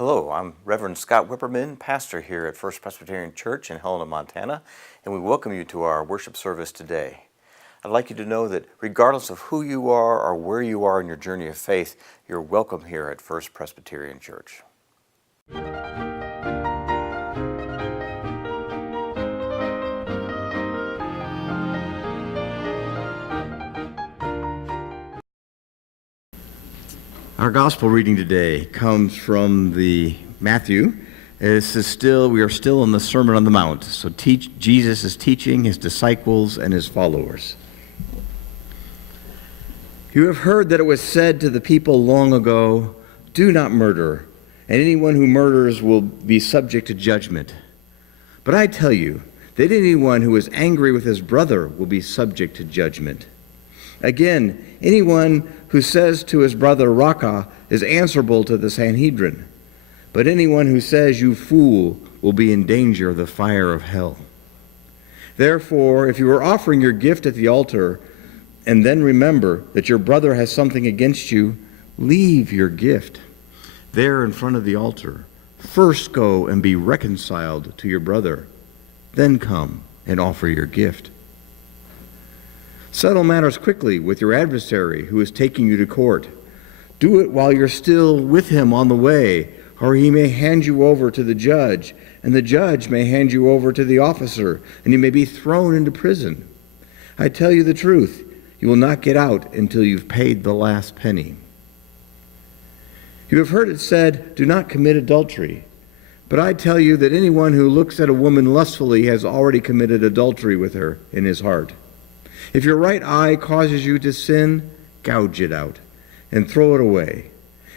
Hello, I'm Reverend Scott Wipperman, pastor here at First Presbyterian Church in Helena, Montana, and we welcome you to our worship service today. I'd like you to know that regardless of who you are or where you are in your journey of faith, you're welcome here at First Presbyterian Church. Our gospel reading today comes from the Matthew. We are still in the Sermon on the Mount. So Jesus is teaching his disciples and his followers. You have heard that it was said to the people long ago, "Do not murder, and anyone who murders will be subject to judgment." But I tell you that anyone who is angry with his brother will be subject to judgment. Again, anyone who says to his brother, "Raca," is answerable to the Sanhedrin. But anyone who says, "You fool," will be in danger of the fire of hell. Therefore, if you are offering your gift at the altar, and then remember that your brother has something against you, leave your gift there in front of the altar. First go and be reconciled to your brother. Then come and offer your gift. Settle matters quickly with your adversary who is taking you to court. Do it while you're still with him on the way, or he may hand you over to the judge, and the judge may hand you over to the officer, and you may be thrown into prison. I tell you the truth, you will not get out until you've paid the last penny. You have heard it said, "Do not commit adultery." But I tell you that anyone who looks at a woman lustfully has already committed adultery with her in his heart. If your right eye causes you to sin, gouge it out and throw it away.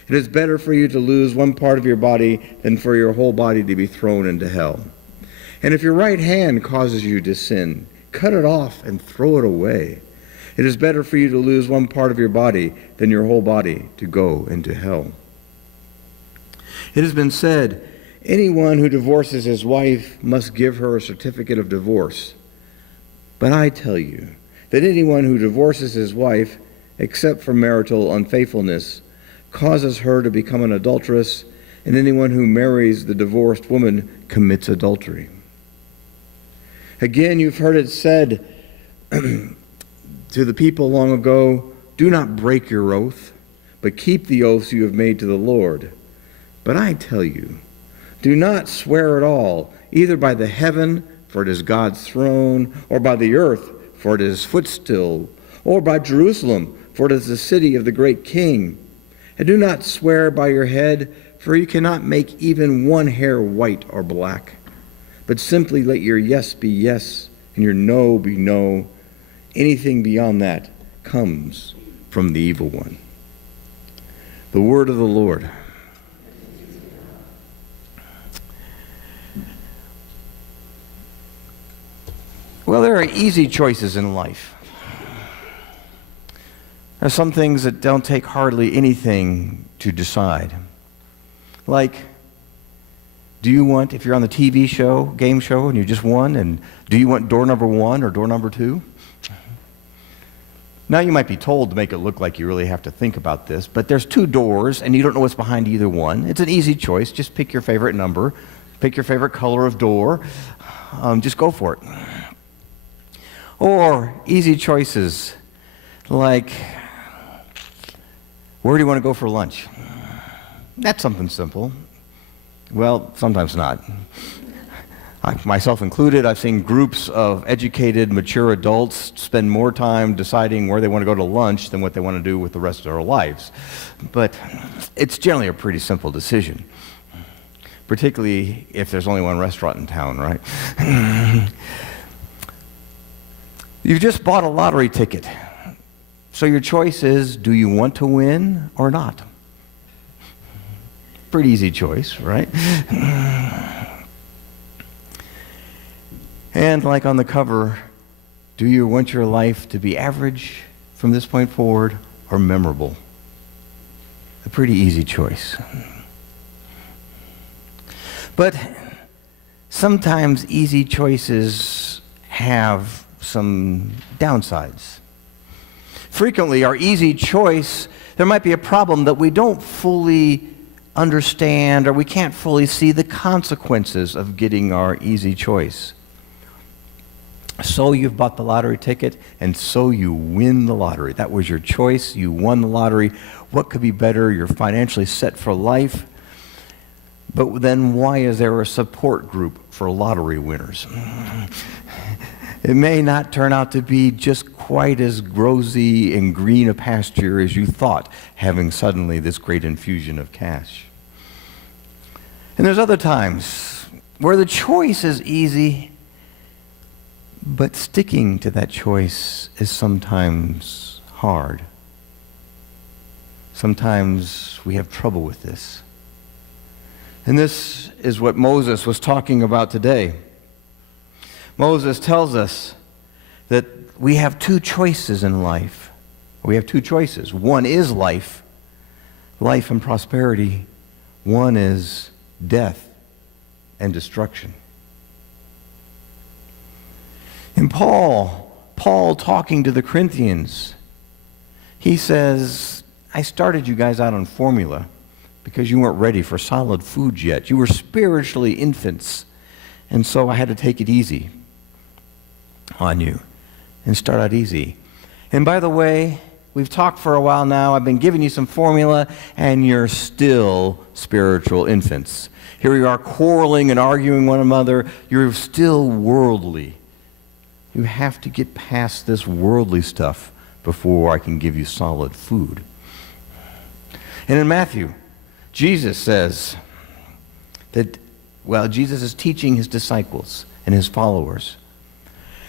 It is better for you to lose one part of your body than for your whole body to be thrown into hell. And if your right hand causes you to sin, cut it off and throw it away. It is better for you to lose one part of your body than your whole body to go into hell. It has been said, anyone who divorces his wife must give her a certificate of divorce. But I tell you that anyone who divorces his wife, except for marital unfaithfulness, causes her to become an adulteress, and anyone who marries the divorced woman commits adultery. Again, you've heard it said to the people long ago, "Do not break your oath, but keep the oaths you have made to the Lord." But I tell you, do not swear at all, either by the heaven, for it is God's throne, or by the earth, for it is his footstool, or by Jerusalem, for it is the city of the great king. And do not swear by your head, for you cannot make even one hair white or black. But simply let your yes be yes, and your no be no. Anything beyond that comes from the evil one. The word of the Lord. Well, there are easy choices in life. There are some things that don't take hardly anything to decide. Like, do you want, if you're on the TV show, game show, and you just won, and do you want door number 1 or door number 2? Now you might be told to make it look like you really have to think about this, but there's 2 doors, and you don't know what's behind either one. It's an easy choice. Just pick your favorite number, pick your favorite color of door. Just go for it. Or easy choices like, where do you want to go for lunch? That's something simple. Well, sometimes not. Myself included, I've seen groups of educated, mature adults spend more time deciding where they want to go to lunch than what they want to do with the rest of their lives. But it's generally a pretty simple decision, particularly if there's only one restaurant in town, right? You've just bought a lottery ticket. So your choice is, do you want to win or not? Pretty easy choice, right? And like on the cover, do you want your life to be average from this point forward or memorable? A pretty easy choice. But sometimes easy choices have some downsides. Frequently, our easy choice, there might be a problem that we don't fully understand or we can't fully see the consequences of getting our easy choice. So you've bought the lottery ticket, and so you win the lottery. That was your choice. You won the lottery. What could be better? You're financially set for life. But then why is there a support group for lottery winners? It may not turn out to be just quite as rosy and green a pasture as you thought, having suddenly this great infusion of cash. And there's other times where the choice is easy, but sticking to that choice is sometimes hard. Sometimes we have trouble with this. And this is what Moses was talking about today. Moses tells us that we have two choices in life. We have two choices. One is life and prosperity. One is death and destruction. And Paul talking to the Corinthians, he says, I started you guys out on formula because you weren't ready for solid food yet. You were spiritually infants, and so I had to take it easy on you and start out easy. And by the way, we've talked for a while now. I've been giving you some formula, and you're still spiritual infants. Here you are quarreling and arguing one another. You're still worldly. You have to get past this worldly stuff before I can give you solid food. And in Matthew, Jesus says that, Jesus is teaching his disciples and his followers.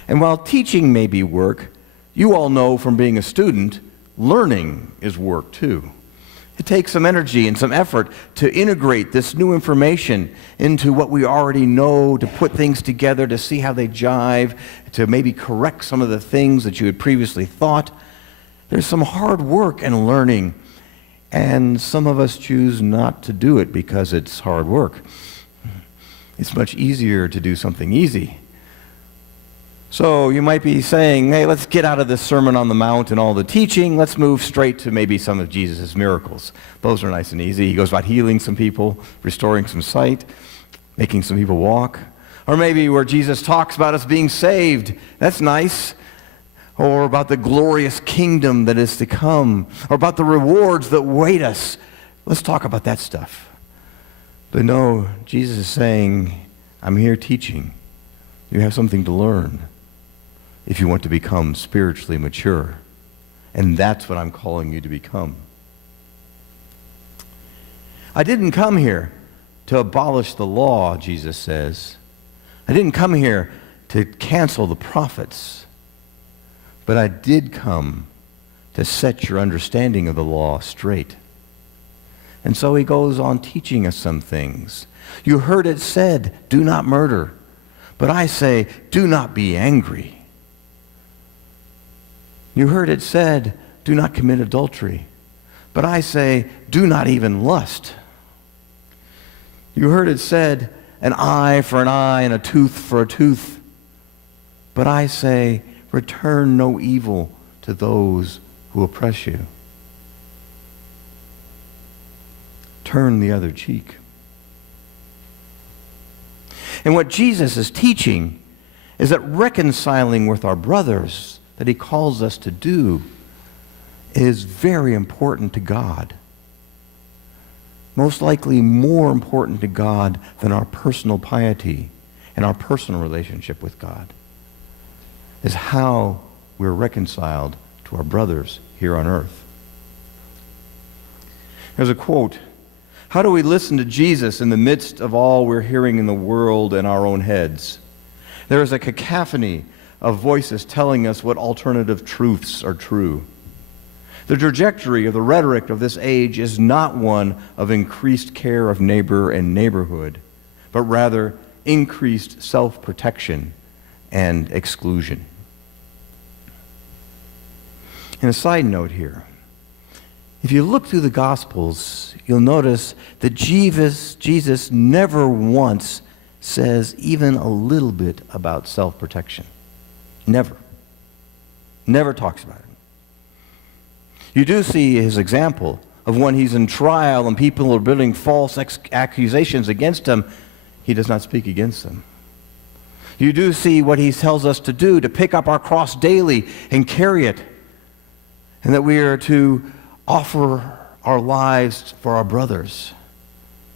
And while teaching may be work, you all know from being a student, learning is work too. It takes some energy and some effort to integrate this new information into what we already know, to put things together, to see how they jive, to maybe correct some of the things that you had previously thought. There's some hard work in learning, and some of us choose not to do it because it's hard work. It's much easier to do something easy. So you might be saying, hey, let's get out of this Sermon on the Mount and all the teaching. Let's move straight to maybe some of Jesus' miracles. Those are nice and easy. He goes about healing some people, restoring some sight, making some people walk. Or maybe where Jesus talks about us being saved. That's nice. Or about the glorious kingdom that is to come. Or about the rewards that wait us. Let's talk about that stuff. But no, Jesus is saying, I'm here teaching. You have something to learn if you want to become spiritually mature. And that's what I'm calling you to become. I didn't come here to abolish the law, Jesus says. I didn't come here to cancel the prophets. But I did come to set your understanding of the law straight. And so he goes on teaching us some things. You heard it said, do not murder. But I say, do not be angry. You heard it said, do not commit adultery. But I say, do not even lust. You heard it said, an eye for an eye and a tooth for a tooth. But I say, return no evil to those who oppress you. Turn the other cheek. And what Jesus is teaching is that reconciling with our brothers that he calls us to do is very important to God. Most likely more important to God than our personal piety and our personal relationship with God is how we're reconciled to our brothers here on earth. There's a quote, how do we listen to Jesus in the midst of all we're hearing in the world and our own heads? There is a cacophony of voices telling us what alternative truths are true. The trajectory of the rhetoric of this age is not one of increased care of neighbor and neighborhood, but rather increased self-protection and exclusion. And a side note here, if you look through the Gospels, you'll notice that Jesus never once says even a little bit about self-protection. Never. Never talks about it. You do see his example of when he's in trial and people are building false accusations against him, he does not speak against them. You do see what he tells us to do, to pick up our cross daily and carry it, and that we are to offer our lives for our brothers,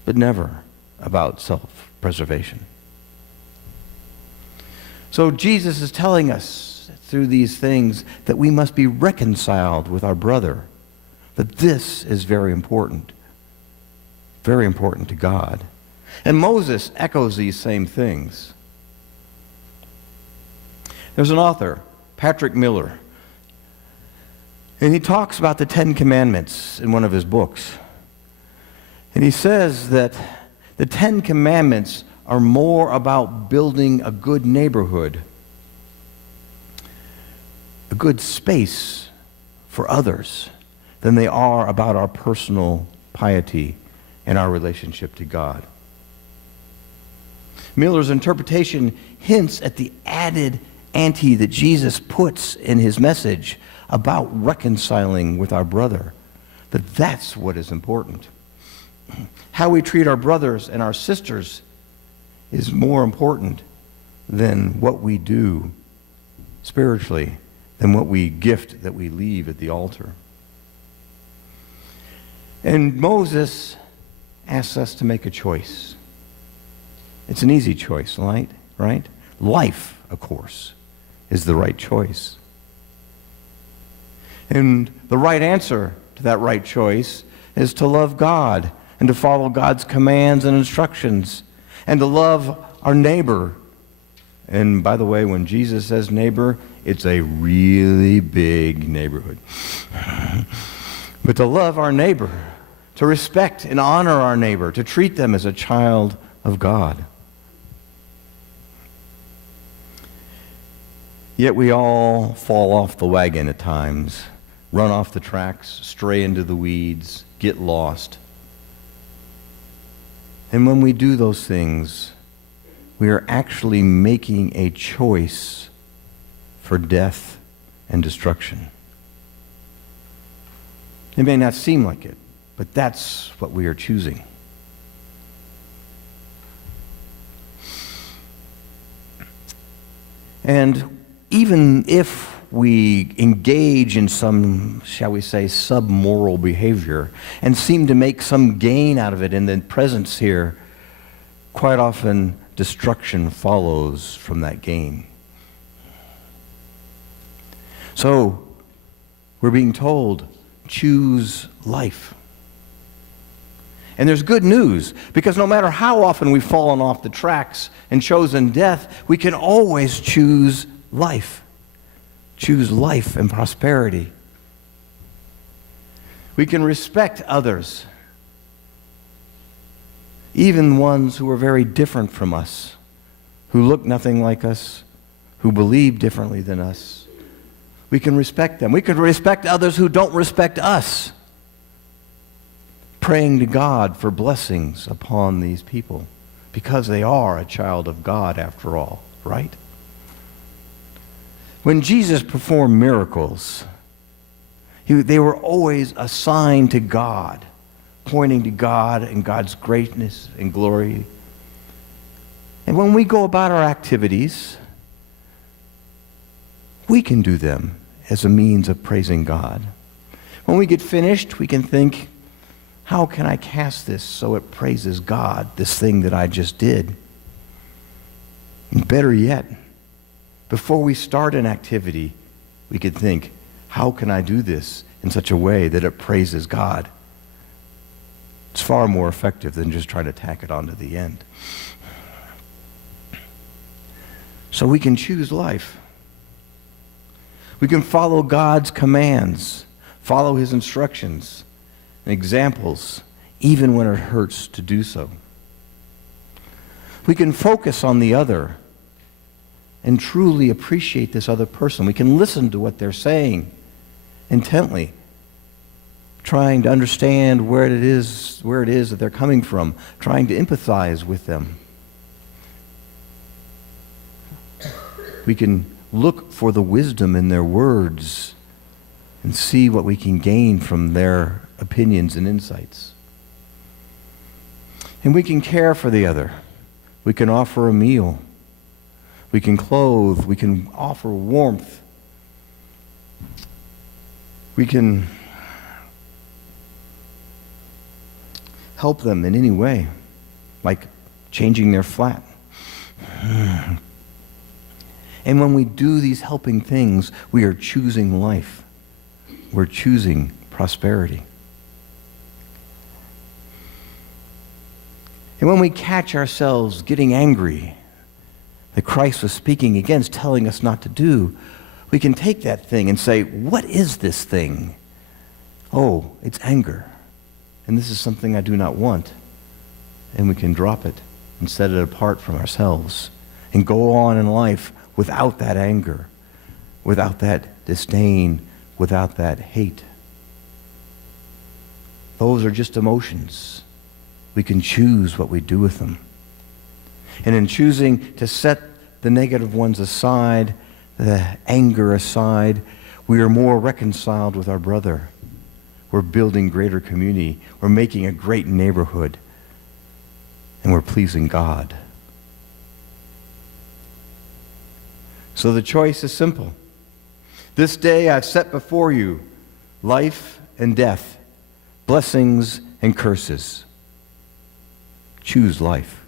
but never about self-preservation. So Jesus is telling us through these things that we must be reconciled with our brother, that this is very important to God. And Moses echoes these same things. There's an author, Patrick Miller, and he talks about the Ten Commandments in one of his books. And he says that the Ten Commandments are more about building a good neighborhood, a good space for others, than they are about our personal piety and our relationship to God. Miller's interpretation hints at the added ante that Jesus puts in his message about reconciling with our brother, that that's what is important. How we treat our brothers and our sisters is more important than what we do spiritually, than what we gift that we leave at the altar. And Moses asks us to make a choice. It's an easy choice, right? Life, of course, is the right choice. And the right answer to that right choice is to love God and to follow God's commands and instructions and to love our neighbor. And by the way, when Jesus says neighbor, it's a really big neighborhood. But to love our neighbor, to respect and honor our neighbor, to treat them as a child of God. Yet we all fall off the wagon at times, run off the tracks, stray into the weeds, get lost. And when we do those things, we are actually making a choice for death and destruction. It may not seem like it, but that's what we are choosing. And even if we engage in some, shall we say, submoral behavior and seem to make some gain out of it in the presence here, quite often destruction follows from that gain. So, we're being told, choose life. And there's good news, because no matter how often we've fallen off the tracks and chosen death, we can always choose life. Choose life and prosperity. We can respect others, even ones who are very different from us, who look nothing like us, who believe differently than us. We can respect them. We can respect others who don't respect us, praying to God for blessings upon these people, because they are a child of God after all, right? When Jesus performed miracles, they were always a sign to God, pointing to God and God's greatness and glory. And when we go about our activities, we can do them as a means of praising God. When we get finished, we can think, how can I cast this so it praises God, this thing that I just did? And better yet, before we start an activity, we could think, how can I do this in such a way that it praises God? It's far more effective than just trying to tack it onto the end. So we can choose life. We can follow God's commands, follow His instructions and examples, even when it hurts to do so. We can focus on the other and truly appreciate this other person. We can listen to what they're saying intently, trying to understand where it is that they're coming from, trying to empathize with them. We can look for the wisdom in their words and see what we can gain from their opinions and insights. And we can care for the other. We can offer a meal. We can clothe. We can offer warmth. We can help them in any way, like changing their flat. And when we do these helping things, we are choosing life. We're choosing prosperity. And when we catch ourselves getting angry that Christ was speaking against, telling us not to do, we can take that thing and say, what is this thing? Oh, it's anger. And this is something I do not want. And we can drop it and set it apart from ourselves and go on in life without that anger, without that disdain, without that hate. Those are just emotions. We can choose what we do with them. And in choosing to set the negative ones aside, the anger aside, we are more reconciled with our brother. We're building greater community. We're making a great neighborhood. And we're pleasing God. So the choice is simple. This day I've set before you life and death, blessings and curses. Choose life.